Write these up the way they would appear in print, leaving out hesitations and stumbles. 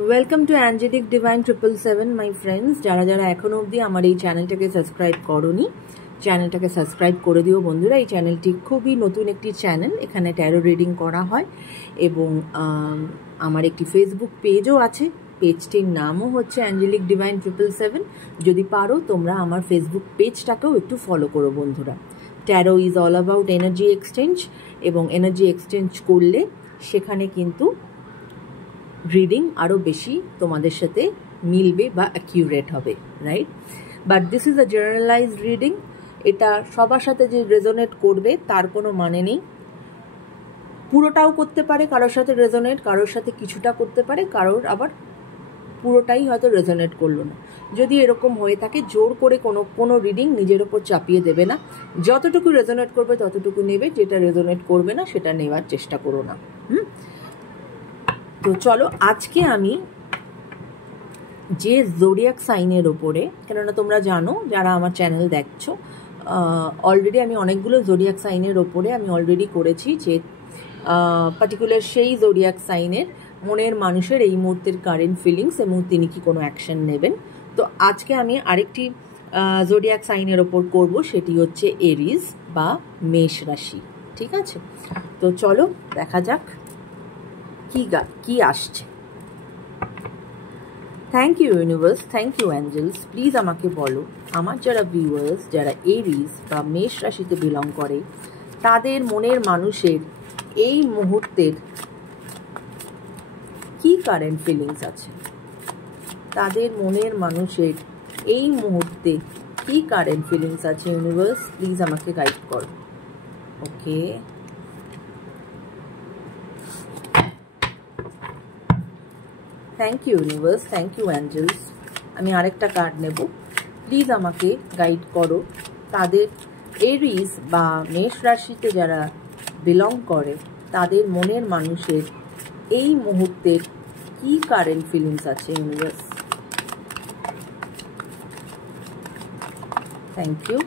Welcome to angelic divine 777 my friends. যারা যারা এখনও অবধি আমার এই চ্যানেলটাকে সাবস্ক্রাইব করোনি, চ্যানেলটাকে সাবস্ক্রাইব করে দিও বন্ধুরা। এই চ্যানেলটি খুবই নতুন একটি চ্যানেল, এখানে ট্যারো রিডিং করা হয় এবং আমার একটি ফেসবুক পেজও আছে। পেজটির নামও হচ্ছে অ্যাঞ্জেলিক ডিভাইন 777। যদি পারো তোমরা আমার ফেসবুক পেজটাকেও একটু ফলো করো বন্ধুরা। Taro is all about energy exchange, এবং এনার্জি এক্সচেঞ্জ করলে সেখানে কিন্তু রিডিং আরও বেশি তোমাদের সাথে মিলবে বা অ্যাকিউরেট হবে, right? But this is a generalised reading. এটা সবার সাথে যে রেজোনেট করবে তার কোনো মানে নেই। পুরোটাও করতে পারে কারোর সাথে রেজোনেট, কারোর সাথে কিছুটা করতে পারে, কারোর আবার পুরোটাই হয়তো রেজোনেট করলো না। যদি এরকম হয়ে থাকে, জোর করে কোনো রিডিং নিজের ওপর চাপিয়ে দেবে না। যতটুকু রেজোনেট করবে ততটুকু নেবে, যেটা রেজোনেট করবে না সেটা নেওয়ার চেষ্টা করো না। তো চলো, আজকে আমি যে জোডিয়াক সাইনের ওপরে, কেননা তোমরা জানো যারা আমার চ্যানেল দেখছো, অলরেডি আমি অনেকগুলো জোডিয়াক সাইনের ওপরে আমি অলরেডি করেছি, যে পার্টিকুলার সেই জোডিয়াক সাইনের মনের মানুষের এই মুহূর্তের কারেন্ট ফিলিংস এবং তিনি কি কোনো অ্যাকশন নেবেন। তো আজকে আমি আরেকটি জোডিয়াক সাইনের ওপর করব, সেটি হচ্ছে এরিজ বা মেষ রাশি। ঠিক আছে, তো চলো দেখা যাক কি আসছে। Thank you universe, thank you angels. Please আমাকে বলো, আমার যারা ভিউয়ার্স যারা এরিজ বা মেষ রাশিতে বিলং করে, তাদের মনের মানুষের এই মুহূর্তের কি কারেন্ট ফিলিংস আছে। তাদের মনের মানুষের এই মুহূর্তে কি কারেন্ট ফিলিংস আছে ইউনিভার্স, প্লিজ আমাকে গাইড করো। Okay, thank you universe, thank you angels. আমি আরেকটা কার্ড নেব, প্লিজ আমাকে গাইড করো। তাদের এরিজ বা মেষ রাশিতে যারা বিলং করে, তাদের মনের মানুষের এই মুহূর্তের কি কারেন্ট ফিলিংস আছে universe. Thank you,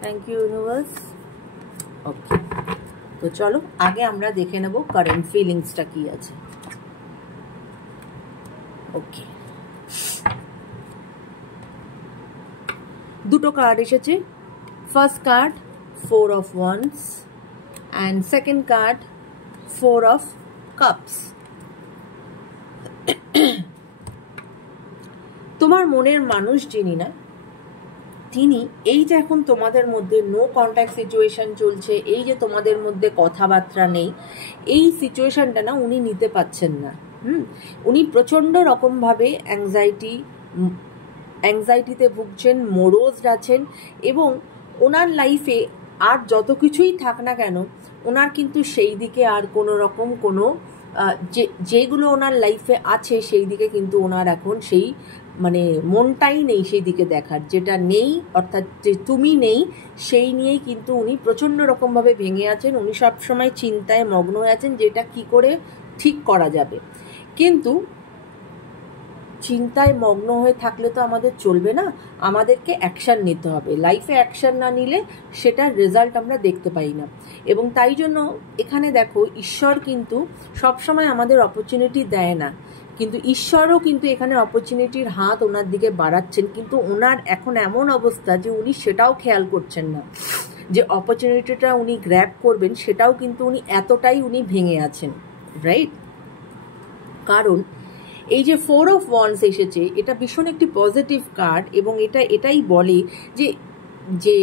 thank you universe. Okay, তো চলো আগে আমরা দেখে নেব কারেন্ট ফিলিংসটা কি আছে। ওকে, দুটো কার্ড এসেছে। First card 4 of Wands and second card 4 of Cups. তোমার মনের মানুষ যিনি না, তিনি এই যে এখন তোমাদের মধ্যে নো কন্ট্যাক্ট সিচুয়েশন চলছে, এই যে তোমাদের মধ্যে কথাবার্তা নেই, এই সিচুয়েশনটা না উনি নিতে পাচ্ছেন না। উনি প্রচণ্ড রকমভাবে অ্যাংজাইটিতে ভুগছেন, মোরোজড আছেন, এবং ওনার লাইফে আর যত কিছুই থাক না কেন, ওনার কিন্তু সেই দিকে আর কোনো রকম কোনো যেগুলো ওনার লাইফে আছে সেই দিকে কিন্তু ওনার এখন সেই মানে মনটাই নেই সেই দিকে দেখার। যেটা নেই, অর্থাৎ যে তুমি নেই, সেই নিয়েই কিন্তু উনি প্রচণ্ড রকমভাবে ভেঙে আছেন। উনি সবসময় চিন্তায় মগ্ন হয়ে আছেন যেটা কি করে ঠিক করা যাবে। কিন্তু চিন্তায় মগ্ন হয়ে থাকলে তো আমাদের চলবে না, আমাদেরকে অ্যাকশান নিতে হবে। লাইফে অ্যাকশান না নিলে সেটার রেজাল্ট আমরা দেখতে পাই না। এবং তাই জন্য এখানে দেখো, ঈশ্বর কিন্তু সবসময় আমাদের অপরচুনিটি দেয় না, কিন্তু ঈশ্বরও কিন্তু এখানে অপরচুনিটির হাত ওনার দিকে বাড়াচ্ছেন। কিন্তু ওনার এখন এমন অবস্থা যে উনি সেটাও খেয়াল করছেন না, যে অপরচুনিটিটা উনি গ্র্যাব করবেন সেটাও কিন্তু উনি এতটাই উনি ভেঙে আছেন, রাইট? কারণ এই যে 4 of Wands এসেছে, এটা ভীষণ একটি পজিটিভ কার্ড, এবং এটাই বলে যে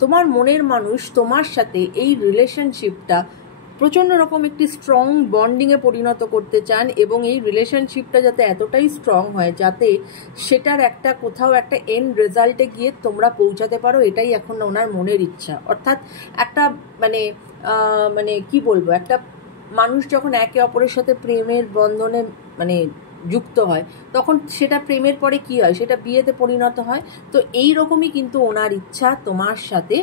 তোমার মনের মানুষ তোমার সাথে এই রিলেশনশিপটা প্রচণ্ড রকম একটি স্ট্রং বন্ডিংয়ে পরিণত করতে চান, এবং এই রিলেশনশিপটা যাতে এতটাই স্ট্রং হয় যাতে সেটার একটা কোথাও একটা এন্ড রেজাল্টে গিয়ে তোমরা পৌঁছাতে পারো, এটাই এখন ওনার মনের ইচ্ছা। অর্থাৎ একটা মানে কি বলবো, একটা মানুষ যখন একে অপরের সাথে প্রেমের বন্ধনে মানে যুক্ত হয়, তখন সেটা প্রেমের পরে কি হয়, সেটা বিয়েতে পরিণত হয়। তো এই রকমই কিন্তু ওনার ইচ্ছা, তোমার সাথে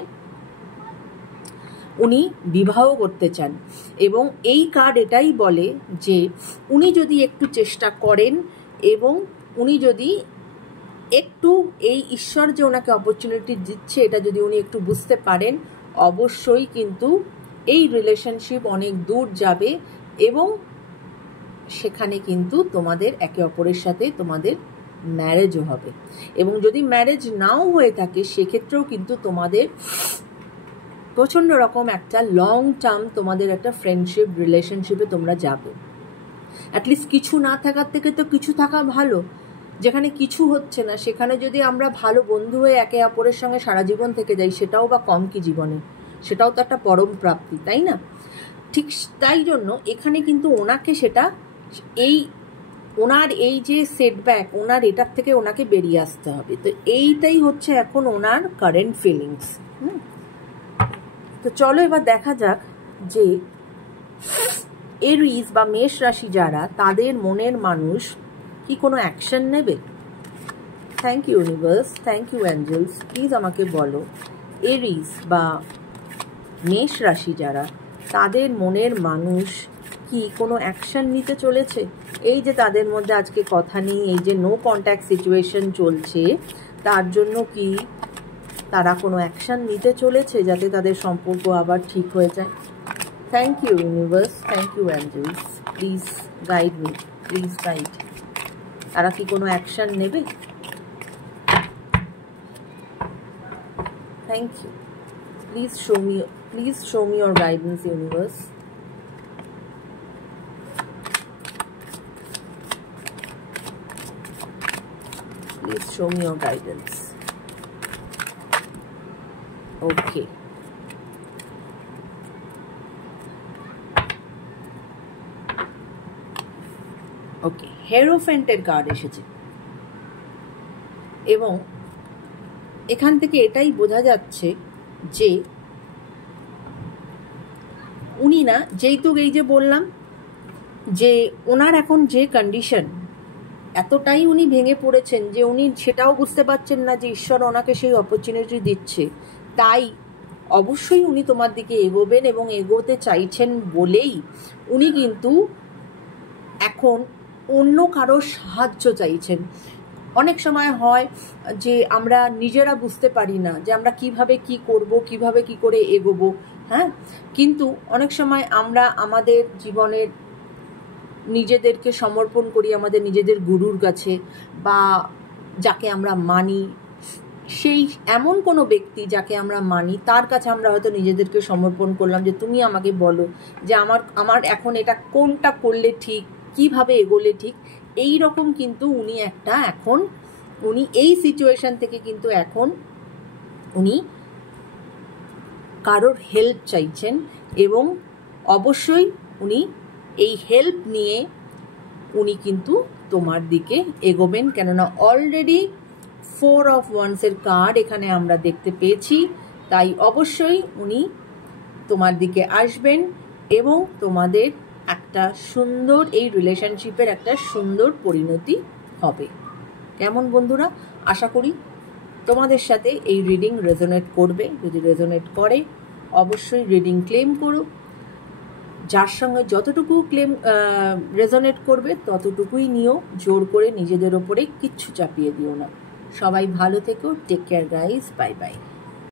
উনি বিবাহ করতে চান। এবং এই কার্ড এটাই বলে যে উনি যদি একটু চেষ্টা করেন, এবং উনি যদি একটু এই ঈশ্বর যে ওনাকে অপরচুনিটি দিচ্ছে এটা যদি উনি একটু বুঝতে পারেন, অবশ্যই কিন্তু এই রিলেশনশিপ অনেক দূর যাবে এবং সেখানে কিন্তু তোমাদের একে অপরের সাথে তোমাদের ম্যারেজও হবে। এবং যদি ম্যারেজ নাও হয়ে থাকে সেক্ষেত্রেও কিন্তু তোমাদের প্রচণ্ড রকম একটা লং টার্ম তোমাদের একটা ফ্রেন্ডশিপ রিলেশনশিপে তোমরা যাবে। অ্যাটলিস্ট কিছু না থাকার থেকে তো কিছু থাকা ভালো। যেখানে কিছু হচ্ছে না সেখানে যদি আমরা ভালো বন্ধু হয়ে একে অপরের সঙ্গে সারা জীবন থেকে যাই, সেটাও বা কম কি জীবনে, সেটাও তো একটা পরম প্রাপ্তি, তাই না? ঠিক তাই জন্য এখানে কিন্তু ওনাকে সেটা ওনার এই যে সেটব্যাক, ওনার এটার থেকে ওনাকে বেরিয়ে আসতে হবে। তো এইটাই হচ্ছে এখন ওনার কারেন্ট ফিলিংস। তো চলো এবার দেখা যাক যে এরিস বা মেষ রাশি যারা, তাদের মনের মানুষ কি কোনো অ্যাকশন নেবে? Thank you universe, thank you angels, please আমাকে বলো এরিস বা মেষ রাশি যারা, তাদের মনের মানুষ কি কোনো অ্যাকশন নিতে চলেছে? এই যে তাদের মধ্যে আজকে কথা নেই, এই যে নো কন্ট্যাক্ট সিচুয়েশন চলছে, তার জন্য কি তারা কোনো অ্যাকশন নিতে চলেছে যাতে তাদের সম্পর্ক আবার ঠিক হয়ে যায়? Thank you universe, thank you angels, please guide me, please guide. তারা কি কোনো অ্যাকশন নেবে? Thank you, please show me your guidance universe. Please show me your guidance. Okay. Okay, হেরোফেন্টের কার্ড এসেছে এবং এখান থেকে এটাই বোঝা যাচ্ছে যে উনি না, যেহেতু এই যে বললাম যে ওনার এখন যে কন্ডিশন, এতটাই উনি ভেঙে পড়েছেন যে উনি সেটাও বুঝতে পারছেন না যে ঈশ্বর ওনাকে সেই অপরচুনিটি দিচ্ছে। তাই অবশ্যই উনি তোমার দিকে এগোবেন এবং এগোতে চাইছেন বলেই উনি কিন্তু এখন অন্য কারোর সাহায্য চাইছেন। অনেক সময় হয় যে আমরা নিজেরা বুঝতে পারি না যে আমরা কিভাবে কি করব, কিভাবে কি করে এগোবো, হ্যাঁ, কিন্তু অনেক সময় আমরা আমাদের জীবনের নিজেদেরকে সমর্পণ করি আমাদের নিজেদের গুরুর কাছে, বা যাকে আমরা মানি, সেই এমন কোনো ব্যক্তি যাকে আমরা মানি তার কাছে আমরা হয়তো নিজেদেরকে সমর্পণ করলাম যে তুমি আমাকে বলো যে আমার এখন এটা কোনটা করলে ঠিক, কিভাবে এগোলে ঠিক। এই রকম কিন্তু উনি এই সিচুয়েশন থেকে কিন্তু এখন উনি কারোর হেল্প চাইছেন এবং অবশ্যই উনি এই হেল্প নিয়ে উনি কিন্তু তোমার দিকে এগোবেন, কেননা অলরেডি 4 of Wands কার্ড এখানে আমরা দেখতে পেয়েছি। তাই অবশ্যই উনি তোমার দিকে আসবেন এবং তোমাদের একটা সুন্দর এই রিলেশনশিপের একটা সুন্দর পরিণতি হবে। কেমন বন্ধুরা? আশা করি তোমাদের সাথে এই রিডিং রেজোনেট করবে। যদি রেজোনেট করে অবশ্যই রিডিং ক্লেম করো। যার সঙ্গে যতটুকু রেজোনেট করবে ততটুকুই নিও, জোর করে নিজেদের ওপরে কিচ্ছু চাপিয়ে দিও না। সবাই ভালো থেকো, take care guys, bye by.